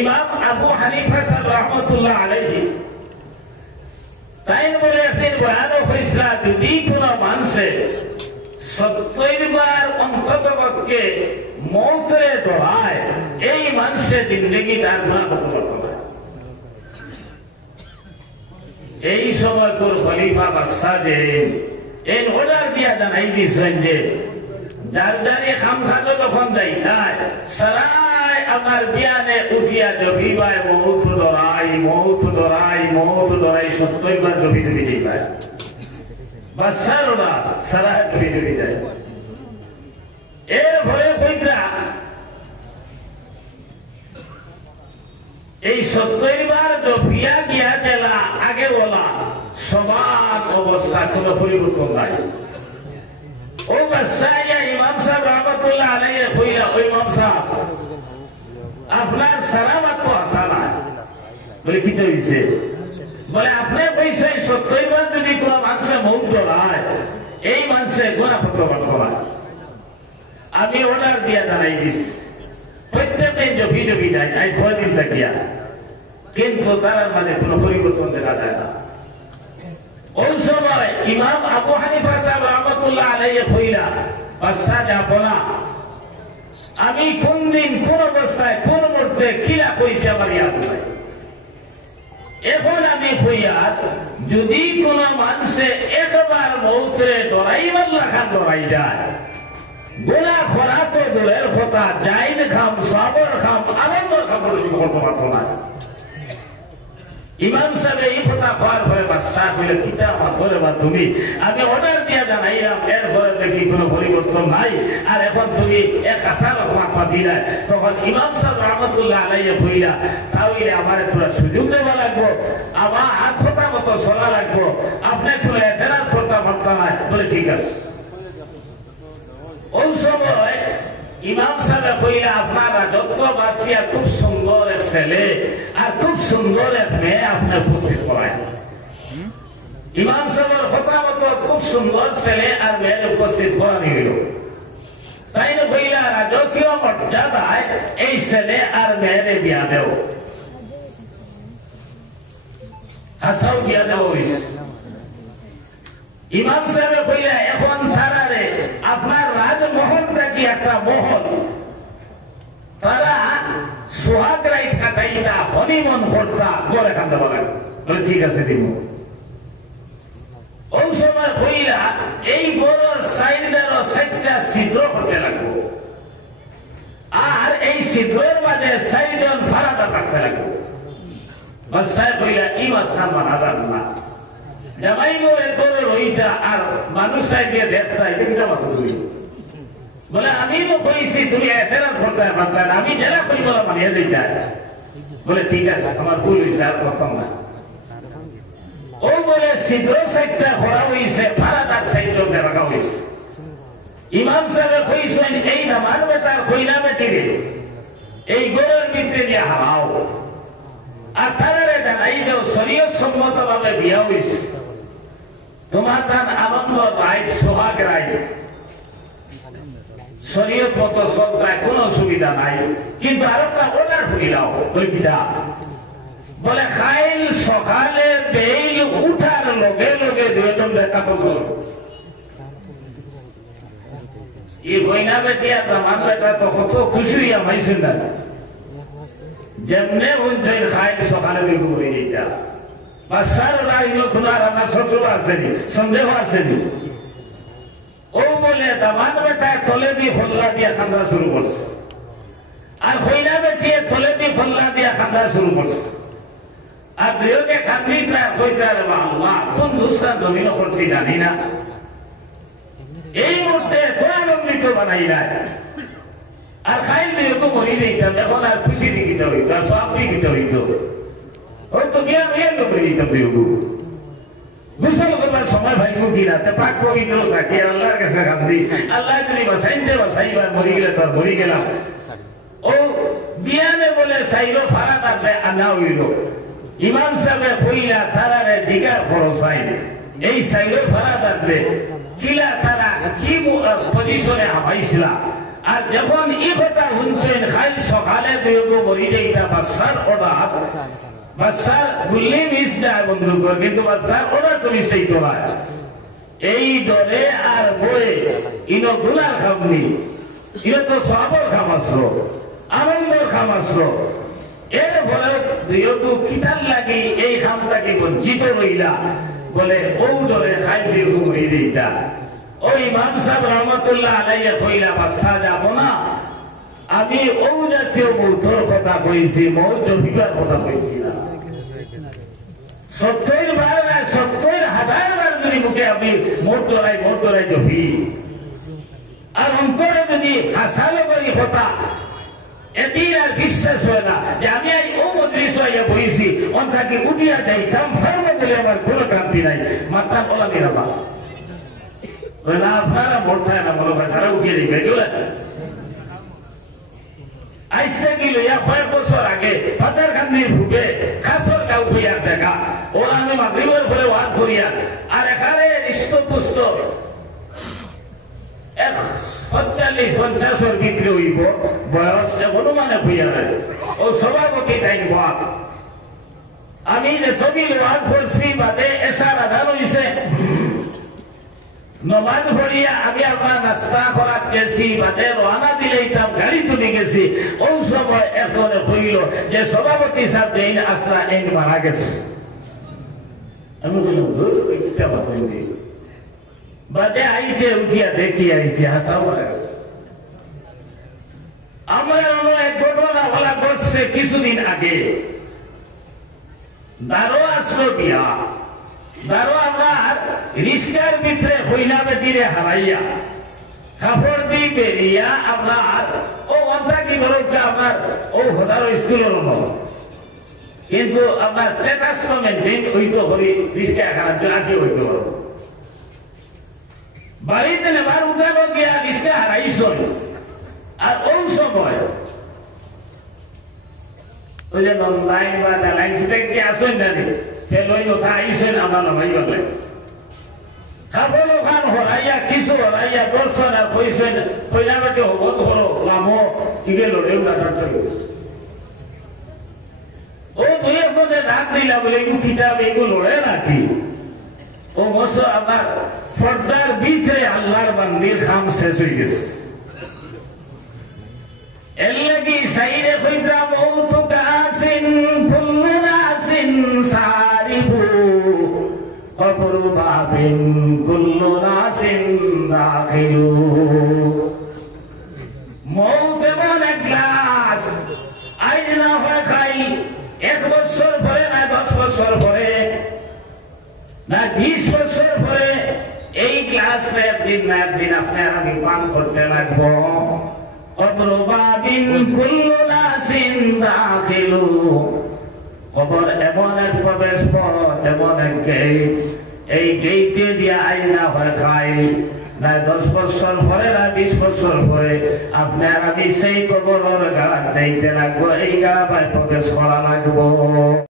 ইমাম আবু হানিফা সাহেব রহমতুল্লাহ আলাইহি তাই বলে একদিন বয়ানও হয়েছিল যদি কোনো মানুষে 70 বার অন্তত পক্ষে মৌতরে দৌড়ায় এই মানুষের জিন্দগি তার গুনাহ করতে পারত না। এই সময় তোর খলিফা বাদশাহ যে এই অর্ডার দিয়া জানাই দিয়েছেন যে যার যারে খাম খালো তখন যাই তাই সারাই আমার বিয়ানে উঠিয়া জবিবায় মৌত দরাই 70 বার জবি জবি যাইবায় বাদশার ওরা সারাই জবি জবি যায়। এর ভয়ে কইরা এই 70 বার জবিয়া গিয়া গেলা আগে বলা সমান অবস্থা কোনো পরিবর্তন নাই। ও বাদশাহ ইমাম সাহেব রহমতুল্লাহ আলাইহি কইলা ওই ইমাম সাহেব আপনার সালামত তো আসা নাই। বলে কি হইছে? বলে আপনি কইছেন 70 বার যদি কোনো মানুষের মুখ ধরায় এই মানুষের গুনাহ করতে পারত না। আমি অর্ডার দিয়া জানাই দিস প্রত্যেক দিন জবি জবি যায় আজ 6 দিন থাকিয়া, কিন্তু তার মাঝে কোনো পরিবর্তন দেখা যায় না। ওই সময় ইমাম আবু হানিফা সাহেব রহমতুল্লাহ আলাইহি কইলা বাদশাহ যাবনা আমি কোন দিন কোন অবস্থায় কোন মুহূর্তে কিলা কইছি আমার ইয়াদ নাই। এখন আমি কইয়ার যদি কোন মানুষে একবার মৌতরে ডরাইবার লাখান ডরাই যায় গুনাহ করা তো দূরের কথা জাইন খাম সবর খাম আনন্দর খাম করতে পারত না। ইমাম সাহেব এই কথা খাওয়ার পরে বাদশাহ বলে কিতা মাথরে বা তুমি আমি অর্ডার দিয়া জানাইলাম এর পরে দেখি কোনো পরিবর্তন নাই আর এখন তুমি এক আসার রহমত দিলা। তখন ইমাম সাহেব রহমতুল্লাহ আলাইহি কইলা তাহলে আমারে তোরা সুযোগ দেওয়া লাগবো, আমার হাত কথা মতো চলা লাগবো, আপনি কোনো এতরাজ করতে পারত না। বলে ঠিক আছে। ওই সময় ইমাম সাহেব কইলা আপনার রাজত্ব বাসিয়া খুব সুন্দর এক ছেলে আর খুব সুন্দর এক মেয়ে আপনি উপস্থিত করেন। ইমাম সাহেবের কথা মতো খুব সুন্দর ছেলে আর মেয়ের উপস্থিত করানি হইল। তাই না কইলা রাজকীয় মর্যাদায় এই ছেলে আর মেয়েরে বিয়া দেও। হাসাও বিয়া দেও হইছে। ইমাম সাহেব কইলা এখন তারারে আপনার রাজমহলটা কি একটা মহল, তারা সোহাগ রাইত কাটাইটা হনিমন করতা গড়ে কান্দা বলেন। ঠিক আছে দিব। ওই সময় কইলা এই গড়ের সাইডের 4টা ছিদ্র করতে লাগবো আর এই ছিদ্রের মাঝে 4 জন ফারাদা রাখতে লাগবো। বাদশাহ কইলা ই মাথা মানাদার না জামাই বউয়ের গড়ের ওইটা আর মানুষ দিয়ে দেখতাই তিনটা মাথা তুই বলে আমি তো কইছি তুমি এতরাজ করতে পারতা না, আমি জেলা কই বলা মানিয়ে দিতে। বলে ঠিক আছে আমার ভুল হয়েছে আর করতাম না। ও বলে ছিদ্র 4টা করা হয়েছে ফারাদার 4 জন রাখা হয়েছে। ইমাম সাহেব কইছেন এই নামার বেটার কইনা বেটিরে এই গড়ের ভিতরে দিয়ে হারাও আর তারারে জানাই দেও শরীয়ত সম্মত ভাবে বিয়া হয়েছে, তোমার তার আনন্দ রায় সোহাগ রায় শরীয়ত মতো সন্তায় কোনো অসুবিধা নাই, কিন্তু আরেকটা অর্ডার করিলাও বলে খাইল সকালে বেইল উঠার লগে লগে 2 জন দেখা করবো। এই হইনা বেটি আর আমার বেটা তো কত খুশি হইয়া পাইছেন না যেমনে বলছেন খাইল সকালে বেইল হয়ে যা বাসার লাইন কোনো রান্না শ্বশুর আসেনি সন্দেহ আসেনি। ও বলে দামান বেটা তলে দিয়ে ফল্লা দিয়া খান্দা শুরু করছে আর হইনা বেটি তলে দিয়ে ফল্লা দিয়া খান্দা শুরু করছে আর দুয়োকে খান্দি প্রায় কইতে আল্লাহ কোন দুষ্টান জমিন করছি জানি না এই মুহূর্তে তো আনন্দিত বানাই নাই আর খাইল দুয়োকে মরি দিতাম এখন আর খুশি দিতে হইতো আর সব দিতে হইতো হয়তো জ্ঞান জ্ঞান করে দিতাম দুয়োকে গোসল করবার সময় ভাই মুখি রাতে পাক পবিত্র থাকি আল্লাহর কাছে কান্দি আল্লাহ যদি বাসাইতে বাসাইবার মরি গেলে তোর মরি গেলাম। ও বিয়ানে বলে চাইলো ফারা থাকলে আনা হইল। ইমাম সাহেব কইলা তারারে জিগার খরচাই এই চাইলো ফারা থাকলে কিলা তারা কি পজিশনে হামাইছিলা আর যখন ই কথা শুনছেন খাইল সকালে দুয়োগো মরি যাইতা বাচ্চার অর্ডার বাচ্চার গুল্লি মিস যায় বন্ধুগণ কিন্তু বাচ্চার অর্ডার তুমি সেই তোলায় এই ডরে আর বয়ে ইনো গুলার খামনি ইনো তো সবর খামাস্র আনন্দর খামাস্র এরপরে দুয়োগো কিতার লাগি এই খামটাকে বঞ্চিত রইলা বলে ও ডরে খাইল দুয়োগো মরি যাইতা ওই ইমাম সাহেব রহমতুল্লাহ আলাইহি কইলা বাচ্চা যাব না আমি ও জাতীয় মৌতর কথা কইছি মৌত বিবার কথা কইছি না 70 বার না 70,000 বার যদি মুখে আমি মোট দরাই জপি আর অন্তরে যদি হাসালো করি কথা এদিন আর বিশ্বাস হয় না যে আমি ও মজলিস হইয়া বইছি অন্থাকে উঠিয়া যাইতাম ফার্মে বলে আমার কোনো ক্রান্তি নাই মাথা বলা নিরাবা না আপনারা মরথায় না মনে হয় সারা উঠিয়ে দিবে আইসতে গেল কয়েক বছর আগে ফাতার কান্দির ভুগে খাসর গাঁও হইয়ার দেখা ওরা আমি মাগরিবের পরে ওয়াজ করিয়া আর এখানে হৃষ্টপুষ্ট 40-50 ভিতরে হইব বয়স এখনো মানে হইয়া নাই ও সভাপতি থাকব আমি যে তবিল ওয়াজ করছি বাদে এসার আধার হইছে নমাজ পড়িয়া আমি আপনার নাস্তা করাত গেছি বাদে রওনা দিলেইতাম গাড়ি তুলে গেছি ওই সময় এখন হইল যে সভাপতি সাহেব দেন আসরা এন মারা গেছে আমি বললাম বাদে আইতে উঠিয়া দেখি আইসি হাসা মারা গেছে আমার এক ঘটনা বলা ঘটছে কিছুদিন আগে দারো আসলো বিয়া দারো আমার রিস্কার ভিতরে হইলা বেদিরে হারাইয়া কাপড় দি বেরিয়া আপনার ও অন্থা কি বলো আপনার ও হদার স্কুলের কিন্তু আপনার স্ট্যাটাস মেনটেন হইতো হরি রিস্কা খারাপ আজকে হইতে পারো বাড়িতে নেবার উঠানো গিয়া রিস্কা হারাইছ আর ওই সময় ওই যে লাইন বা লাইন ফুটে কি আসেন না লই কথা আইসেন আমরা নামাই গেলে খাবল ওখান হরাইয়া কিছু হরাইয়া দর্শন আর কইছেন কইলামাকে হবত করো লামো ইগে লড়েও ডাক্তার ও দুই একজনে ডাক দিলা বলে এগুলো কিতাব এগুলো লড়ে নাকি ও মশ আপনার পর্দার ভিতরে আল্লাহর বান্দির খাম শেষ হয়ে গেছে এর লাগি সাইরে কইতা মৌত কাসিন কুল্লু নাসিন সারিবু কবর বাবিন কুল্লু নাসিন দাখিলু মৌত এমন এক গ্লাস আইনা হয় খাই 1 বছর পরে না 10 বছর পরে না 20 বছর পরে এই গ্লাসে একদিন না একদিন আপনি আমি পান করতে লাগবো কবর বাবিন কুল্লু নাসিন দাখিলু কবর এমন এক প্রবেশ পথ এমন এক গেট এই গেটে দিয়ে আইনা হয় খাই না 10 বছর পরে না 20 বছর পরে আপনার আমি সেই কবরের গাড়া যাইতে লাগবো এই গাড়া প্রবেশ করা লাগবো